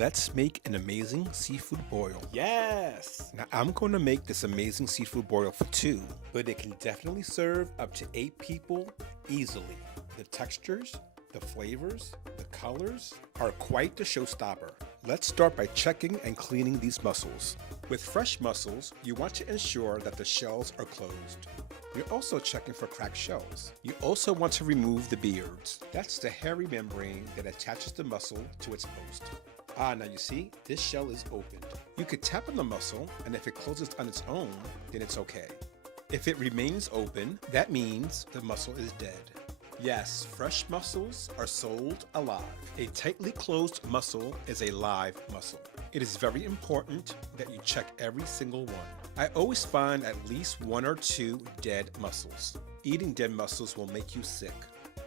Let's make an amazing seafood boil. Yes! Now I'm going to make this amazing seafood boil for two, but it can definitely serve up to 8 people easily. The textures, the flavors, the colors are quite the showstopper. Let's start by checking and cleaning these mussels. With fresh mussels, you want to ensure that the shells are closed. You're also checking for cracked shells. You also want to remove the beards. That's the hairy membrane that attaches the mussel to its post. Now you see, this shell is opened. You could tap on the mussel, and if it closes on its own, then it's okay. If it remains open, that means the mussel is dead. Yes, fresh mussels are sold alive. A tightly closed mussel is a live mussel. It is very important that you check every single one. I always find at least 1 or 2 dead mussels. Eating dead mussels will make you sick.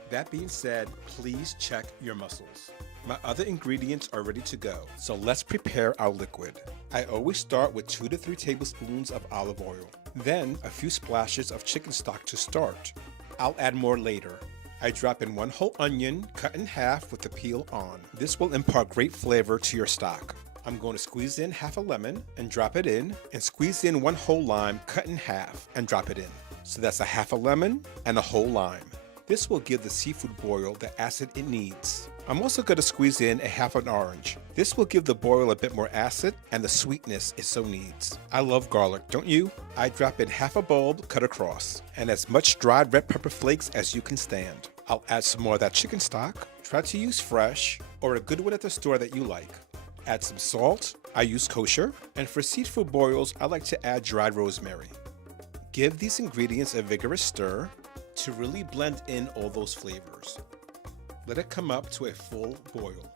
That being said, please check your mussels. My other ingredients are ready to go, so let's prepare our liquid. I always start with 2 to 3 tablespoons of olive oil, then a few splashes of chicken stock to start. I'll add more later. I drop in 1 whole onion cut in half with the peel on. This will impart great flavor to your stock. I'm going to squeeze in half a lemon and drop it in, and squeeze in 1 whole lime cut in half and drop it in. So that's a half a lemon and a whole lime. This will give the seafood boil the acid it needs. I'm also going to squeeze in a half an orange. This will give the boil a bit more acid and the sweetness it so needs. I love garlic, don't you? I drop in half a bulb cut across, and as much dried red pepper flakes as you can stand. I'll add some more of that chicken stock. Try to use fresh or a good one at the store that you like. Add some salt. I use kosher. And for seafood boils, I like to add dried rosemary. Give these ingredients a vigorous stir to really blend in all those flavors. Let it come up to a full boil.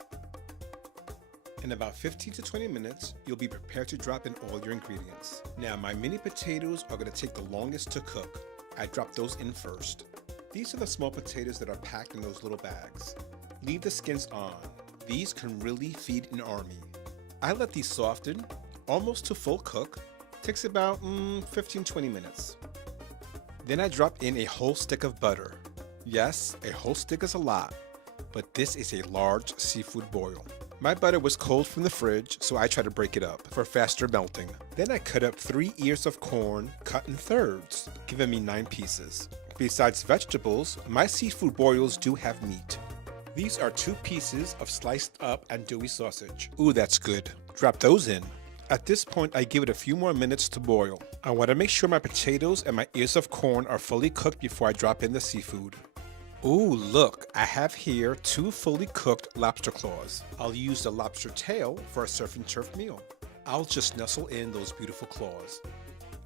In about 15 to 20 minutes, you'll be prepared to drop in all your ingredients. Now, my mini potatoes are going to take the longest to cook. I drop those in first. These are the small potatoes that are packed in those little bags. Leave the skins on. These can really feed an army. I let these soften, almost to full cook. Takes about 15-20 minutes. Then I drop in a whole stick of butter. Yes, a whole stick is a lot, but this is a large seafood boil. My butter was cold from the fridge, so I try to break it up for faster melting. Then I cut up 3 ears of corn cut in thirds, giving me 9 pieces. Besides vegetables, my seafood boils do have meat. These are 2 pieces of sliced up andouille sausage. Ooh, that's good. Drop those in. At this point, I give it a few more minutes to boil. I want to make sure my potatoes and my ears of corn are fully cooked before I drop in the seafood. Ooh, look, I have here 2 fully cooked lobster claws. I'll use the lobster tail for a surf and turf meal. I'll just nestle in those beautiful claws.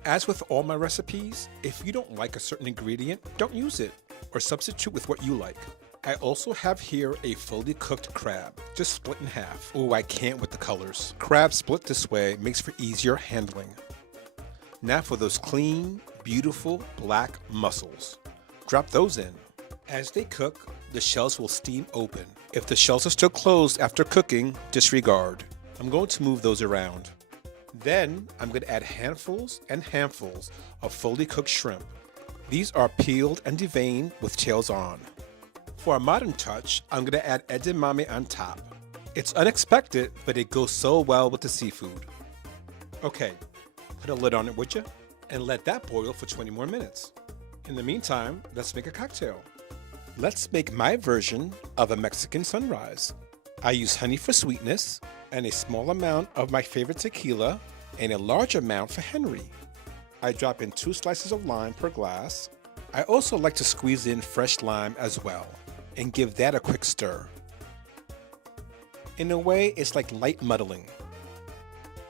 As with all my recipes, if you don't like a certain ingredient, don't use it, or substitute with what you like. I also have here a fully cooked crab, just split in half. Oh, I can't with the colors. Crab split this way makes for easier handling. Now for those clean, beautiful black mussels. Drop those in. As they cook, the shells will steam open. If the shells are still closed after cooking, disregard. I'm going to move those around. Then I'm going to add handfuls and handfuls of fully cooked shrimp. These are peeled and deveined with tails on. For a modern touch, I'm going to add edamame on top. It's unexpected, but it goes so well with the seafood. Okay, put a lid on it, would you? And let that boil for 20 more minutes. In the meantime, let's make a cocktail. Let's make my version of a Mexican sunrise. I use honey for sweetness, and a small amount of my favorite tequila, and a large amount for Henry. I drop in 2 slices of lime per glass. I also like to squeeze in fresh lime as well, and give that a quick stir. In a way, it's like light muddling.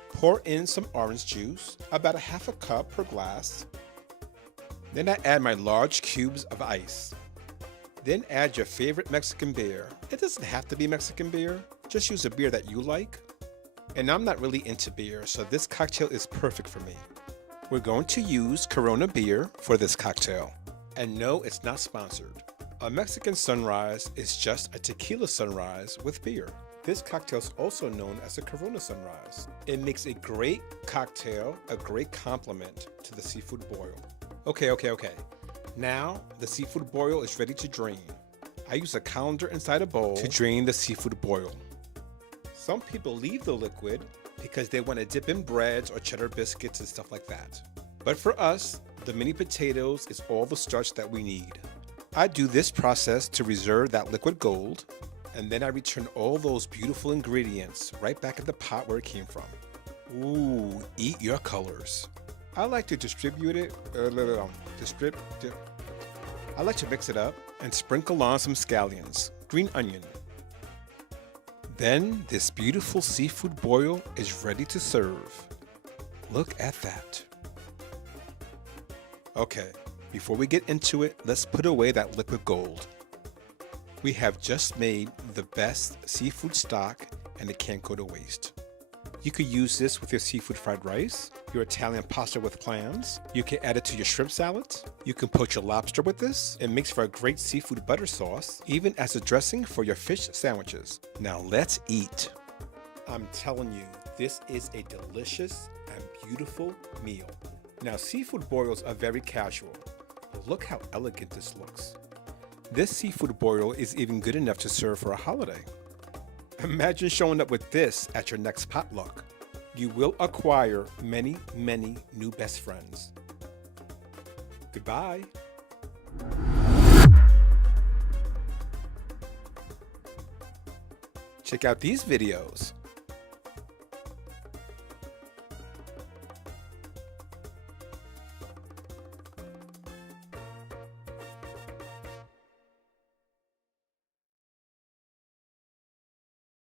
Pour in some orange juice, about a half a cup per glass. Then I add my large cubes of ice. Then add your favorite Mexican beer. It doesn't have to be Mexican beer, just use a beer that you like. And I'm not really into beer, so this cocktail is perfect for me. We're going to use Corona beer for this cocktail. And no, it's not sponsored. A Mexican sunrise is just a tequila sunrise with beer. This cocktail is also known as a Corona sunrise. It makes a great cocktail, a great complement to the seafood boil. Okay. Now, the seafood boil is ready to drain. I use a colander inside a bowl to drain the seafood boil. Some people leave the liquid because they want to dip in breads or cheddar biscuits and stuff like that. But for us, the mini potatoes is all the starch that we need. I do this process to reserve that liquid gold, and then I return all those beautiful ingredients right back in the pot where it came from. Ooh, eat your colors. I like to distribute it, I like to mix it up and sprinkle on some scallions, green onion. Then this beautiful seafood boil is ready to serve. Look at that. Okay, before we get into it, let's put away that liquid gold. We have just made the best seafood stock and it can't go to waste. You could use this with your seafood fried rice, your Italian pasta with clams. You can add it to your shrimp salads. You can poach your lobster with this. It makes for a great seafood butter sauce, even as a dressing for your fish sandwiches. Now let's eat. I'm telling you, this is a delicious and beautiful meal. Now seafood boils are very casual, but look how elegant this looks. This seafood boil is even good enough to serve for a holiday. Imagine showing up with this at your next potluck. You will acquire many, many new best friends. Goodbye. Check out these videos.